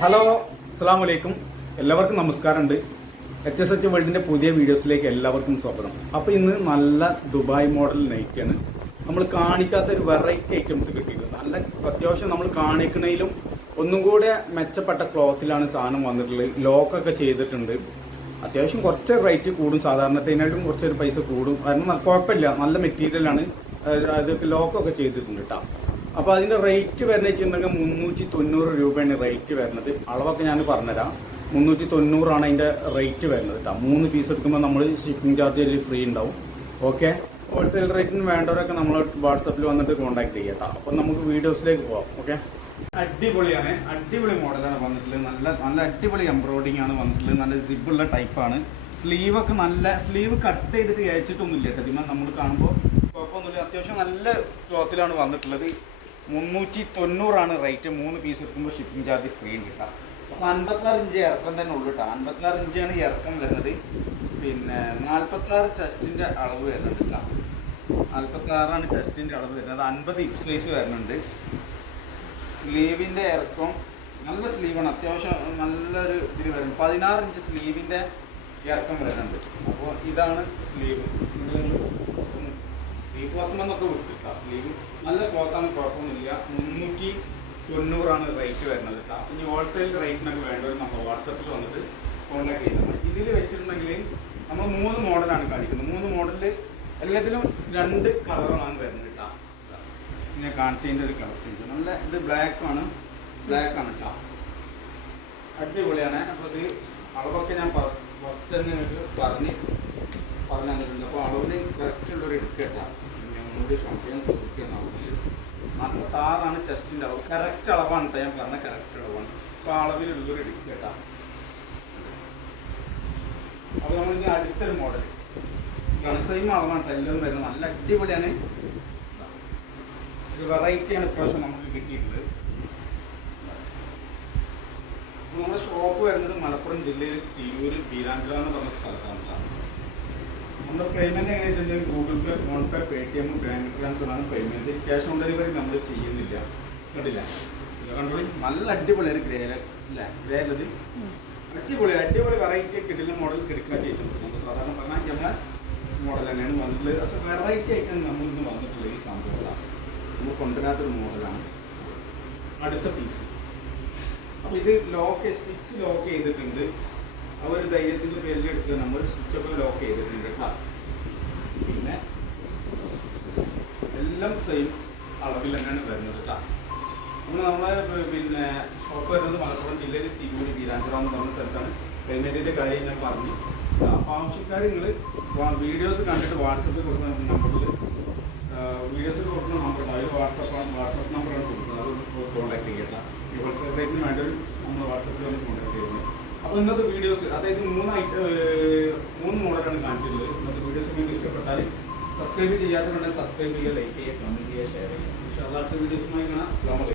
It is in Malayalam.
ഹലോ അസ്സാം വലൈക്കും എല്ലാവർക്കും നമസ്കാരമുണ്ട്. എച്ച് എസ് എച്ച് വേൾഡിന്റെ പുതിയ വീഡിയോസിലേക്ക് എല്ലാവർക്കും സ്വാഗതം. അപ്പോൾ ഇന്ന് നല്ല ദുബായ് മോഡൽ നൈറ്റിയാണ് നമ്മൾ കാണിക്കാത്ത ഒരു വെറൈറ്റി ഐറ്റംസ് കിട്ടിയിട്ടുണ്ട്. നല്ല അത്യാവശ്യം നമ്മൾ കാണിക്കണേലും ഒന്നും കൂടെ മെച്ചപ്പെട്ട ക്ലോത്തിലാണ് സാധനം വന്നിട്ടുള്ളത്. ലോക്കൊക്കെ ചെയ്തിട്ടുണ്ട്. അത്യാവശ്യം കുറച്ച് റേറ്റ് കൂടും. സാധാരണത്തേനായിട്ടും കുറച്ചൊരു പൈസ കൂടും. കാരണം കുഴപ്പമില്ല. നല്ല മെറ്റീരിയലാണ് അത് ലോക്കൊക്കെ ചെയ്തിട്ടുണ്ട് കേട്ടോ അപ്പൊ അതിന്റെ റേറ്റ് വരുന്ന വെച്ചിട്ടുണ്ടെങ്കിൽ മുന്നൂറ്റി തൊണ്ണൂറ് രൂപയാണ് റേറ്റ് വരുന്നത്. അളവൊക്കെ ഞാൻ പറഞ്ഞുതരാം. മുന്നൂറ്റി തൊണ്ണൂറാണ് അതിന്റെ റേറ്റ് വരുന്നത് കേട്ടോ മൂന്ന് പീസ് എടുക്കുമ്പോൾ നമ്മൾ ഷിപ്പിംഗ് ചാർജ് അതിൽ ഫ്രീ ഉണ്ടാവും. ഓക്കെ ഹോൾസെയിൽ റേറ്റിന് വേണ്ടവരൊക്കെ നമ്മൾ വാട്സപ്പിൽ വന്നിട്ട് കോൺടാക്ട് ചെയ്യാം അപ്പൊ നമുക്ക് വീഡിയോസിലേക്ക് പോവാം. ഓക്കെ അടിപൊളിയാണ്. അടിപൊളി മോഡലാണ് വന്നിട്ടുള്ളത്. നല്ല നല്ല അടിപൊളി എംബ്രോയിഡിംഗ് ആണ് വന്നിട്ടുള്ളത്. നല്ല സിബുള്ള ടൈപ്പാണ് സ്ലീവ് ഒക്കെ നല്ല സ്ലീവ് കട്ട് ചെയ്തിട്ട് അയച്ചിട്ടൊന്നുമില്ല കേട്ടോ നമ്മൾ കാണുമ്പോൾ കുഴപ്പമൊന്നുമില്ല. അത്യാവശ്യം നല്ല ക്ലോത്തിലാണ് വന്നിട്ടുള്ളത്. മുന്നൂറ്റി തൊണ്ണൂറാണ് റേറ്റ്. മൂന്ന് പീസ് എടുക്കുമ്പോൾ ഷിപ്പിംഗ് ചാർജ് ഫ്രീ ഉണ്ട് കേട്ടോ അപ്പോൾ അൻപത്താറ് ഇഞ്ച് ഇറക്കം തന്നെ ഉള്ളൂ കേട്ടോ അൻപത്താറ് ഇഞ്ചാണ് ഇറക്കം വരുന്നത്. പിന്നെ നാൽപ്പത്താറ് ചെസ്റ്റിന്റെ അളവ് വരുന്നുണ്ട് കേട്ടോ നാൽപ്പത്താറാണ് ചെസ്റ്റിന്റെ അളവ് വരുന്നത്. അൻപത് ഹിപ്പ് സൈസ് വരുന്നുണ്ട്. സ്ലീവിന്റെ ഇറക്കം നല്ല സ്ലീവാണ്. അത്യാവശ്യം നല്ലൊരു ഇതിൽ വരും. പതിനാറ് ഇഞ്ച് സ്ലീവിന്റെ ഇറക്കം വരുന്നുണ്ട്. അപ്പോൾ ഇതാണ് സ്ലീവ്. ബീഫ് വർക്കുമെന്നൊക്കെ വിട്ടിട്ടാ സ്ലീവ് നല്ല ക്ലോത്താണ് കുഴപ്പമൊന്നുമില്ല. മുന്നൂറ്റി തൊണ്ണൂറാണ് റേറ്റ് വരുന്നത് കേട്ടോ ഇനി ഹോൾസെയിൽ റേറ്റിനൊക്കെ വേണ്ടവർ നമ്മൾ വാട്സപ്പിൽ വന്നിട്ട് കോൺടാക്ട് ചെയ്യുന്നത് ഇതിൽ വെച്ചിട്ടുണ്ടെങ്കിൽ നമ്മൾ മൂന്ന് മോഡലാണ് കാണിക്കുന്നത്. മൂന്ന് മോഡലിൽ എല്ലാത്തിലും രണ്ട് കളറാണ് വരുന്നത് കേട്ടോ ഇങ്ങനെ കാണിച്ചതിന്റെ ഒരു കളർ ചേഞ്ച് നല്ല ഇത് ബ്ലാക്ക് ആണ്. ബ്ലാക്ക് കേട്ടോ അടിപൊളിയാണ്. അപ്പോൾ ഇത് അളവൊക്കെ ഞാൻ ഫസ്റ്റ് തന്നെ നിങ്ങൾക്ക് പറഞ്ഞ് പറഞ്ഞു തന്നിട്ടുണ്ട് അപ്പോൾ അളവിന് കറക്റ്റ് ഉള്ളൊരു എടുക്കുക കേട്ടോ ഞങ്ങളുടെ ഷോപ്പിൽ ചോദിക്കുന്ന നാൽപ്പത്താറാണ് ചെസ്റ്റിന്റെ അളവ്. കറക്റ്റ് അളവാണ് ഞാൻ പറഞ്ഞ കറക്റ്റ് അളവാണ്. അപ്പോൾ അളവിലുള്ളൊരു എടുക്കുക കേട്ടോ അപ്പോൾ നമ്മളിനി അടുത്തൊരു മോഡൽ സെയിം അളവാണ് കേട്ടോ എല്ലാം വരുന്നത്. നല്ല അടിപൊളിയാണ്. ഒരു വെറൈറ്റിയാണ് ഇപ്രാവശ്യം നമുക്ക് കിട്ടിയിട്ടുള്ളത്. നമ്മുടെ ഷോപ്പ് വരുന്നത് മലപ്പുറം ജില്ലയിൽ തിരൂര് ബീരാഞ്ചിറ എന്ന് പറഞ്ഞ സ്ഥലത്താണ് നമ്മുടെ പേയ്മെന്റ് എങ്ങനെ വെച്ചാൽ Google Pay PhonePe Paytm bank transfer ആണ് പേയ്മെന്റ് ക്യാഷ് ഓൺ ഡെലിവറി നമ്മൾ ചെയ്യുന്നില്ല. കണ്ടില്ല? ഇത് നല്ല അടിപൊളി ഒരു ഗ്രേ അല്ലേ ഗ്രേ ഉള്ളത്. അടിപൊളി അടിപൊളി വെറൈറ്റി കിടില മോഡൽ കിടക്കുന്ന ഐറ്റംസ് നമ്മൾ സാധാരണ പറഞ്ഞാൽ നമ്മളെ മോഡൽ തന്നെയാണ് വന്നിട്ടുള്ളത്. പക്ഷേ വെറൈറ്റി ആയിട്ട് നമ്മൾ ഇന്ന് വന്നിട്ടുള്ള ഈ സംഭവങ്ങളാണ് നമ്മൾ കൊണ്ടുവരാത്തൊരു മോഡലാണ് അടുത്ത പീസ് അപ്പോൾ ഇത് ലോക്ക് സ്റ്റിച്ച് ലോക്ക് ചെയ്തിട്ടുണ്ട്. ആ ഒരു ധൈര്യത്തിന്റെ പേരിൽ എടുത്ത് നമ്മൾ സ്വിച്ച് ഒക്കെ ലോക്ക് ചെയ്തിട്ടുണ്ട് കേട്ടോ പിന്നെ എല്ലാം സെയിം അളവിൽ തന്നെയാണ് വരുന്നത് കേട്ടോ നമ്മൾ നമ്മളെ പിന്നെ ഷോപ്പ് വരുന്നത് മലപ്പുറം ജില്ലയിൽ തിരൂര് വീരാഞ്ചിറ എന്ന് പറഞ്ഞ സ്ഥലത്താണ്. പേയ്മെന്റിന്റെ കാര്യം ഞാൻ പറഞ്ഞു. അപ്പോൾ ആവശ്യക്കാർ നിങ്ങൾ വീഡിയോസ് കണ്ടിട്ട് വാട്സപ്പിൽ കൊടുക്കുന്ന നമ്പറിൽ വീഡിയോസ് കൊടുക്കുന്ന നമ്പറുണ്ട് അതിൽ വാട്സപ്പാണ് വാട്സപ്പ് നമ്പറാണ് കൊടുക്കുന്നത്. അത് കോൺടാക്ട് ചെയ്യട്ടെ ഈ ഹോൾസെയിൽ വേണ്ടി നമ്മൾ വാട്സപ്പിൽ കോൺടാക്ട് ചെയ്യുന്നത്. അപ്പോൾ ഇന്നത്തെ വീഡിയോസ് അതായത് മൂന്ന് ഐറ്റം മൂന്ന് മോഡലാണ് കാണിച്ചിട്ടുള്ളത്. ഇന്നത്തെ വീഡിയോസ് നിങ്ങൾക്ക് ഇഷ്ടപ്പെട്ടാൽ സബ്സ്ക്രൈബ് ചെയ്യാത്തവരുണ്ടെങ്കിൽ സബ്സ്ക്രൈബ് ചെയ്യുക ലൈക്ക് ചെയ്യുക കമന്റ് ചെയ്യുക ഷെയർ ചെയ്യുക. പക്ഷേ അതാത്ത വീഡിയോസുമായി കാണാം. അസ്ലാം വലൈക്കും